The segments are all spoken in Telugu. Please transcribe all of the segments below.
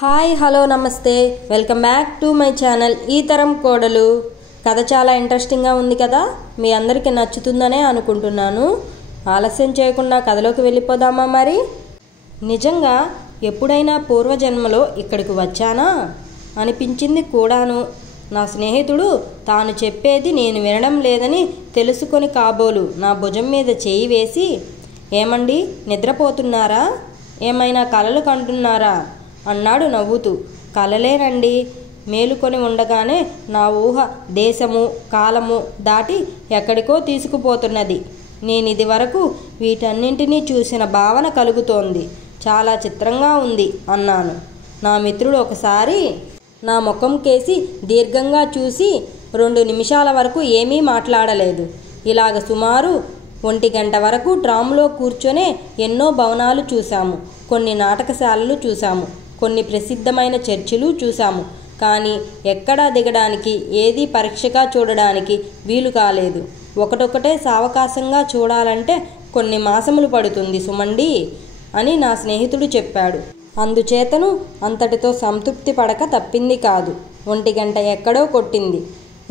హాయ్ హలో నమస్తే welcome back to my channel ఈ తరం కోడలు. కథ చాలా ఇంట్రెస్టింగ్గా ఉంది కదా, మీ అందరికీ నచ్చుతుందనే అనుకుంటున్నాను. ఆలస్యం చేయకుండా కథలోకి వెళ్ళిపోదామా మరి. నిజంగా ఎప్పుడైనా పూర్వజన్మలో ఇక్కడికి వచ్చానా అనిపించింది కూడాను. నా స్నేహితుడు తాను చెప్పేది నేను వినడం లేదని తెలుసుకొని కాబోలు నా భుజం మీద చేయి వేసి, ఏమండి నిద్రపోతున్నారా, ఏమైనా కలలు కంటున్నారా అన్నాడు నవ్వుతూ. కలలేనండి, మేలుకొని ఉండగానే నా ఊహ దేశము కాలము దాటి ఎక్కడికో తీసుకుపోతున్నది. నేను ఇది వరకు వీటన్నింటినీ చూసిన భావన కలుగుతోంది. చాలా చిత్రంగా ఉంది అన్నాను. నా మిత్రుడు ఒకసారి నా ముఖం కేసి దీర్ఘంగా చూసి 2 నిమిషాల వరకు ఏమీ మాట్లాడలేదు. ఇలాగ సుమారు 1 గంట వరకు ట్రామ్లో కూర్చొనే ఎన్నో భవనాలు చూశాము, కొన్ని నాటకశాలలు చూశాము, కొన్ని ప్రసిద్ధమైన చర్చిలు చూశాము. కానీ ఎక్కడా దిగడానికి, ఏది పరీక్షగా చూడడానికి వీలు కాలేదు. ఒకటొకటే సావకాశంగా చూడాలంటే కొన్ని మాసములు పడుతుంది సుమండి అని నా స్నేహితుడు చెప్పాడు. అందుచేతను అంతటితో సంతృప్తి పడక తప్పింది కాదు. 1 గంట ఎక్కడో కొట్టింది.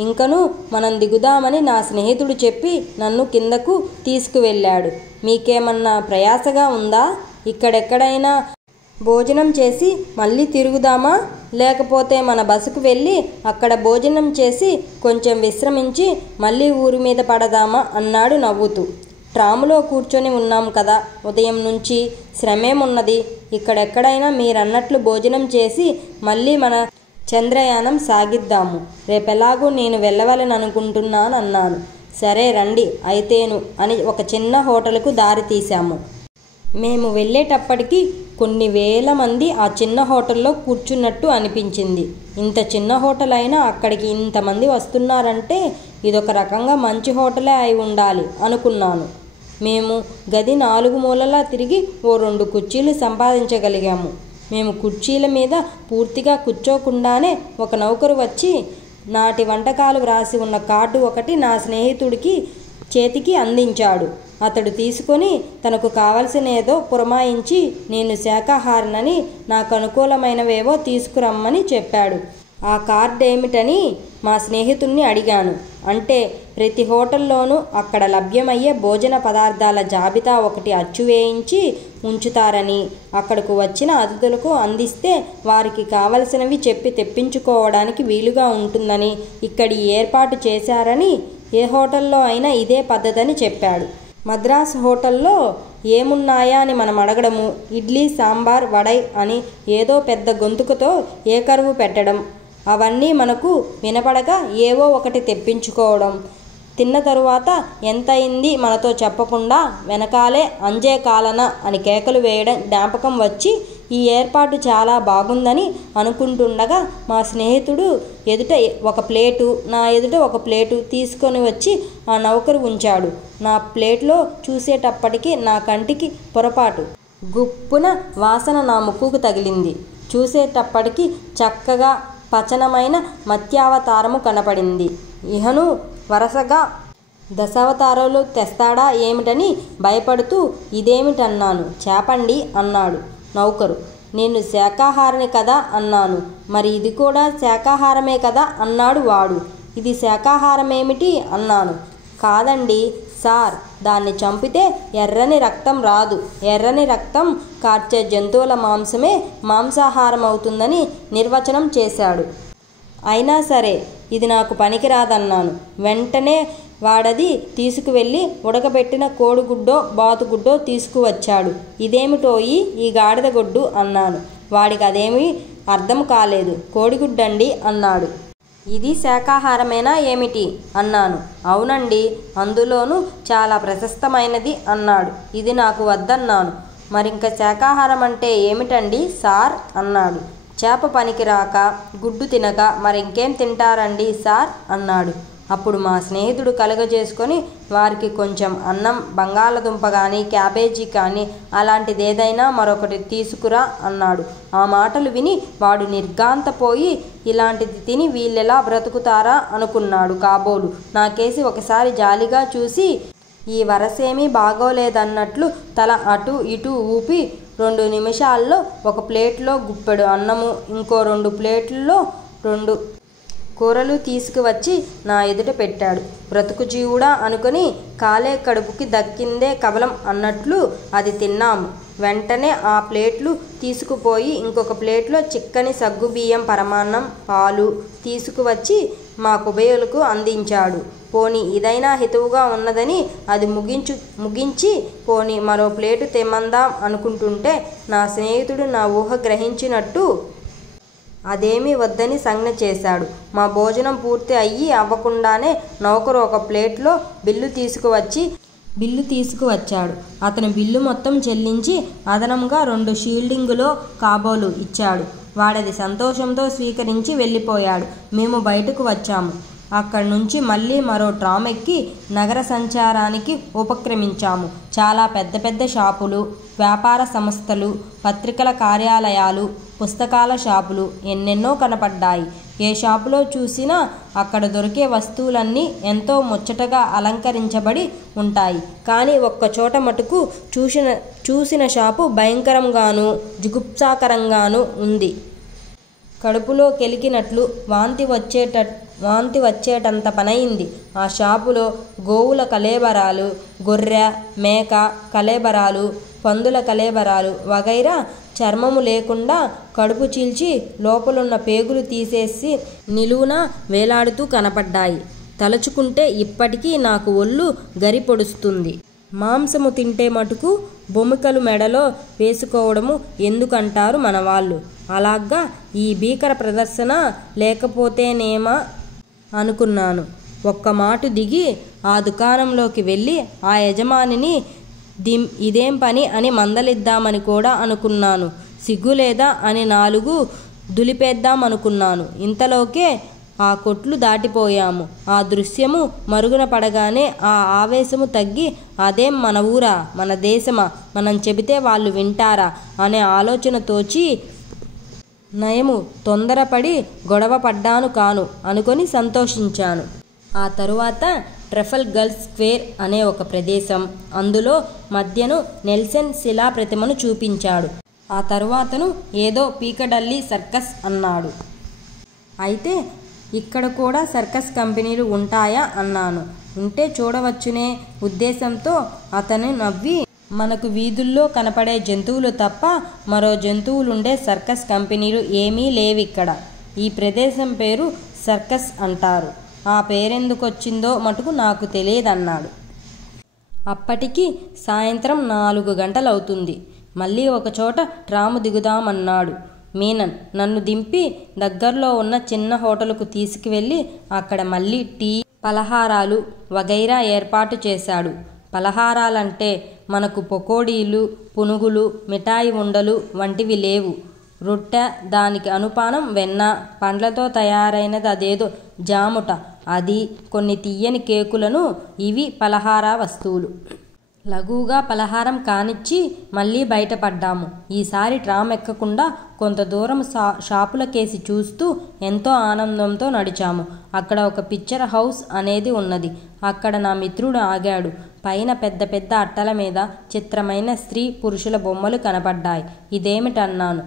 ఇంకను మనం దిగుదామని నా స్నేహితుడు చెప్పి నన్ను కిందకు తీసుకువెళ్ళాడు. మీకేమన్నా ప్రయాసగా ఉందా? ఇక్కడెక్కడైనా భోజనం చేసి మళ్ళీ తిరుగుదామా, లేకపోతే మన బస్సుకు వెళ్ళి అక్కడ భోజనం చేసి కొంచెం విశ్రమించి మళ్ళీ ఊరి మీద పడదామా అన్నాడు నవ్వుతూ. ట్రాములో కూర్చొని ఉన్నాం కదా, ఉదయం నుంచి శ్రమేమున్నది. ఇక్కడెక్కడైనా మీరన్నట్లు భోజనం చేసి మళ్ళీ మన చంద్రయానం సాగిద్దాము. రేపెలాగూ నేను వెళ్ళవలననుకుంటున్నానన్నాను. సరే రండి అయితేను అని ఒక చిన్న హోటల్కు దారి తీశాము. మేము వెళ్ళేటప్పటికి కొన్ని వేల మంది ఆ చిన్న హోటల్లో కూర్చున్నట్టు అనిపించింది. ఇంత చిన్న హోటల్ అయినా అక్కడికి ఇంతమంది వస్తున్నారంటే ఇదొక రకంగా మంచి హోటలే అయి ఉండాలి అనుకున్నాను. మేము గది 4 మూలలా తిరిగి 2 కుర్చీలు సంపాదించగలిగాము. మేము కుర్చీల మీద పూర్తిగా కూర్చోకుండానే ఒక నౌకరు వచ్చి నాటి వంటకాలు వ్రాసి ఉన్న కార్డు ఒకటి నా స్నేహితుడికి చేతికి అందించాడు. అతడు తీసుకొని తనకు కావలసినేదో పురమాయించి నేను శాకాహారినని నాకు అనుకూలమైనవేవో తీసుకురమ్మని చెప్పాడు. ఆ కార్డు ఏమిటని మా స్నేహితుణ్ణి అడిగాను. అంటే ప్రతి హోటల్లోనూ అక్కడ లభ్యమయ్యే భోజన పదార్థాల జాబితా ఒకటి అచ్చువేయించి ఉంచుతారని, అక్కడకు వచ్చిన అతిథులకు అందిస్తే వారికి కావలసినవి చెప్పి తెప్పించుకోవడానికి వీలుగా ఉంటుందని ఇక్కడి ఏర్పాటు చేశారని, ఏ హోటల్లో అయినా ఇదే పద్ధతని చెప్పాడు. మద్రాసు హోటల్లో ఏమున్నాయా అని మనం అడగడము, ఇడ్లీ సాంబార్ వడై అని ఏదో పెద్ద గొంతుకుతో ఏకరువు పెట్టడం, అవన్నీ మనకు వినపడక ఏవో ఒకటి తెప్పించుకోవడం, తిన్న తరువాత ఎంతయింది మనతో చెప్పకుండా వెనకాలే అంజే కాలన అని కేకలు వేయడం జ్ఞాపకం వచ్చి ఈ ఏర్పాటు చాలా బాగుందని అనుకుంటుండగా మా స్నేహితుడు ఎదుట ఒక ప్లేటు, నా ఎదుట ఒక ప్లేటు తీసుకొని వచ్చి ఆ నౌకరు ఉంచాడు. నా ప్లేట్లో చూసేటప్పటికి నా కంటికి పొరపాటు గుప్పున వాసన నా ముక్కుకు తగిలింది. చూసేటప్పటికి చక్కగా పచనమైన మత్స్యావతారము కనపడింది. ఇహను వరుసగా దశావతారాలు తెస్తాడా ఏమిటని భయపడుతూ ఇదేమిటన్నాను. చేపండి అన్నాడు నౌకరు. నేను శాకాహారిని కదా అన్నాను. మరి ఇది కూడా శాకాహారమే కదా అన్నాడు వాడు. ఇది శాకాహారమేమిటి అన్నాను. కాదండి సార్, దాన్ని చంపితే ఎర్రని రక్తం రాదు, ఎర్రని రక్తం కార్చే జంతువుల మాంసమే మాంసాహారం అవుతుందని నిర్వచనం చేశాడు. అయినా సరే ఇది నాకు పనికిరాదన్నాను. వెంటనే వాడది తీసుకువెళ్ళి ఉడకబెట్టిన కోడిగుడ్డో బాతుగుడ్డో తీసుకువచ్చాడు. ఇదేమిటోయి ఈ గాడిద గుడ్డు అన్నాను. వాడికి అదేమీ అర్థం కాలేదు. కోడిగుడ్డండి అన్నాడు. ఇది శాకాహారమేనా ఏమిటి అన్నాను. అవునండి, అందులోనూ చాలా ప్రశస్తమైనది అన్నాడు. ఇది నాకు వద్దన్నాను. మరింక శాకాహారం అంటే ఏమిటండి సార్ అన్నాడు. చేప పనికిరాక గుడ్డు తినక మరింకేం తింటారండి సార్ అన్నాడు. అప్పుడు మా స్నేహితుడు కలుగజేసుకొని వారికి కొంచెం అన్నం, బంగాళదుంప కానీ క్యాబేజీ కానీ అలాంటిదేదైనా మరొకటి తీసుకురా అన్నాడు. ఆ మాటలు విని వాడు నిర్ఘాంతపోయి ఇలాంటిది తిని వీళ్ళెలా బ్రతుకుతారా అనుకున్నాడు కాబోలు. నాకేసి ఒకసారి జాలిగా చూసి ఈ వరసేమీ బాగోలేదన్నట్లు తల అటు ఇటు ఊపి 2 నిమిషాల్లో ఒక ప్లేట్లో గుప్పెడు అన్నము, ఇంకో 2 ప్లేట్లలో 2 కూరలు తీసుకువచ్చి నా ఎదుట పెట్టాడు. బ్రతుకు జీవుడా అనుకుని కాలే కడుపుకి దక్కిందే కబలం అన్నట్లు అది తిన్నాము. వెంటనే ఆ ప్లేట్లు తీసుకుపోయి ఇంకొక ప్లేట్లో చిక్కని సగ్గుబియ్యం పరమాన్నం, పాలు తీసుకువచ్చి మా కుబేరులకు అందించాడు. పోనీ ఇదైనా హితవుగా ఉన్నదని అది ముగించి పోనీ మరో ప్లేటు తెమ్మందాం అనుకుంటుంటే నా స్నేహితుడు నా ఊహ గ్రహించినట్టు అదేమీ వద్దని సంజ్ఞ చేశాడు. మా భోజనం పూర్తి అవ్వకుండానే నౌకరు ఒక ప్లేట్లో బిల్లు తీసుకువచ్చాడు. అతను బిల్లు మొత్తం చెల్లించి అదనంగా 2 షీల్డింగులో కాబోలు ఇచ్చాడు. వాడది సంతోషంతో స్వీకరించి వెళ్ళిపోయాడు. మేము బయటకు వచ్చాము. అక్కడి నుంచి మళ్ళీ మరో ట్రామ్ ఎక్కి నగర సంచారానికి ఉపక్రమించాము. చాలా పెద్ద పెద్ద షాపులు, వ్యాపార సంస్థలు, పత్రికల కార్యాలయాలు, పుస్తకాల షాపులు ఎన్నెన్నో కనపడ్డాయి. ఏ షాపులో చూసినా అక్కడ దొరికే వస్తువులన్నీ ఎంతో ముచ్చటగా అలంకరించబడి ఉంటాయి. కానీ ఒక్కచోట మటుకు చూసిన షాపు భయంకరంగానూ జుగుప్సాకరంగానూ ఉంది. కడుపులో కెలికినట్లు వాంతి వచ్చేటంత పనయింది. ఆ షాపులో గోవుల కళేబరాలు, గొర్రె, మేక కళేబరాలు, పందుల కళేబరాలు వగైరా చర్మము లేకుండా కడుపు చీల్చి లోపలున్న పేగులు తీసేసి నిలువున వేలాడుతూ కనపడ్డాయి. తలుచుకుంటే ఇప్పటికీ నాకు ఒళ్ళు గరి పొడుస్తుంది. మాంసము తింటే మటుకు బొమికలు మెడలో వేసుకోవడము ఎందుకంటారు మనవాళ్ళు. అలాగా ఈ భీకర ప్రదర్శన లేకపోతేనేమా అనుకున్నాను. ఒక్క మాటు దిగి ఆ దుకాణంలోకి వెళ్ళి ఆ యజమానిని ఇదేం పని అని మందలిద్దామని కూడా అనుకున్నాను. సిగ్గులేదా అని 4 దులిపేద్దామనుకున్నాను. ఇంతలోకే ఆ కొట్లు దాటిపోయాము. ఆ దృశ్యము మరుగున పడగానే ఆ ఆవేశము తగ్గి అదేం మన ఊరా, మన దేశమా, మనం చెబితే వాళ్ళు వింటారా అనే ఆలోచన తోచి నయము తొందరపడి గొడవ పడ్డాను కాను అనుకొని సంతోషించాను. ఆ తరువాత ట్రఫల్గర్ స్క్వేర్ అనే ఒక ప్రదేశం, అందులో మధ్యను నెల్సన్ శిలా ప్రతిమను చూపించాడు. ఆ తరువాతను ఏదో పీకడల్లి సర్కస్ అన్నాడు. అయితే ఇక్కడ కూడా సర్కస్ కంపెనీలు ఉంటాయా అన్నాను. ఉంటే చూడవచ్చునే ఉద్దేశంతో అతను నవ్వి, మనకు వీధుల్లో కనపడే జంతువులు తప్ప మరో జంతువులుండే సర్కస్ కంపెనీలు ఏమీ లేవిక్కడ. ఈ ప్రదేశం పేరు సర్కస్ అంటారు. ఆ పేరెందుకొచ్చిందో మటుకు నాకు తెలియదన్నాడు. అప్పటికి సాయంత్రం 4 గంటలవుతుంది. మళ్ళీ ఒకచోట ట్రాము దిగుదామన్నాడు మీనన్. నన్ను దింపి దగ్గరలో ఉన్న చిన్న హోటలుకు తీసుకువెళ్ళి అక్కడ మళ్ళీ టీ, పలహారాలు వగైరా ఏర్పాటు చేశాడు. పలహారాలంటే మనకు పకోడీలు, పునుగులు, మిఠాయి ఉండలు వంటివి లేవు. రొట్టె, దానికి అనుపానం వెన్న, పండ్లతో తయారైనది అదేదో జాముట, అది, కొన్ని తీయని కేకులను. ఇవి పలహార వస్తువులు. లఘువుగా పలహారం కానిచ్చి మళ్ళీ బయటపడ్డాము. ఈసారి ట్రామ్ ఎక్కకుండా కొంత దూరం షాపులకేసి చూస్తూ ఎంతో ఆనందంతో నడిచాము. అక్కడ ఒక పిక్చర్ హౌస్ అనేది ఉన్నది. అక్కడ నా మిత్రుడు ఆగాడు. పైన పెద్ద పెద్ద అట్టల మీద చిత్రమైన స్త్రీ పురుషుల బొమ్మలు కనపడ్డాయి. ఇదేమిటన్నాను.